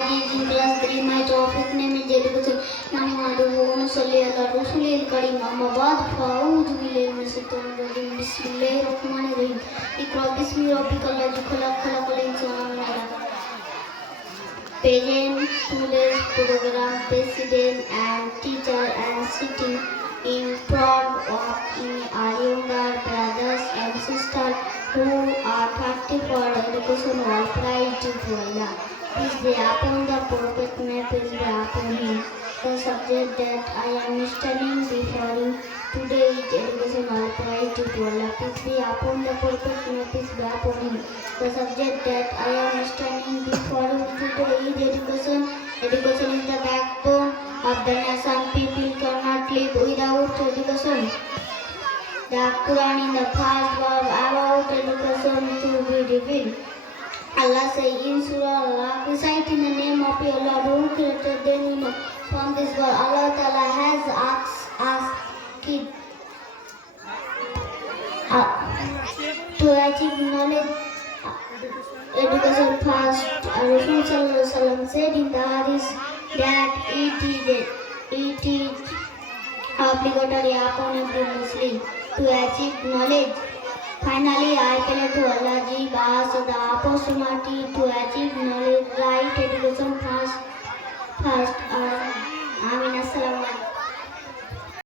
In class 3, my topic name is education. Nahmadu wa nusalli ala rasulil karim. Amma ba'd fa'udhu billahi minash shaitanir rajim. Bismillahir rahmanir rahim. Iqra bismi rabbikal ladzi khalaq khalaqal insana min 'alaq. Parent, today's program president and teacher and sitting in front of me are younger brothers and sisters who are 30 for education all pride to Allah. Peace be upon the Prophet, may peace be upon him. The subject that I am studying before you today is education all pride to Allah. Peace be upon the Prophet, may peace be upon him. The subject that I am studying before you today is education. Education is the backbone of the nation. People cannot live without education. The Quran in the first verse about education to be revealed. Allah says in Surah Allah, recite in the name of your Lord who created them in from this world. Allah Ta'ala has asked us to achieve knowledge, education first. Rasul said in the Hadith that it is obligatory upon every Muslim to achieve knowledge. Finally, I pray to Allah give us the opportunity to achieve knowledge, right education first.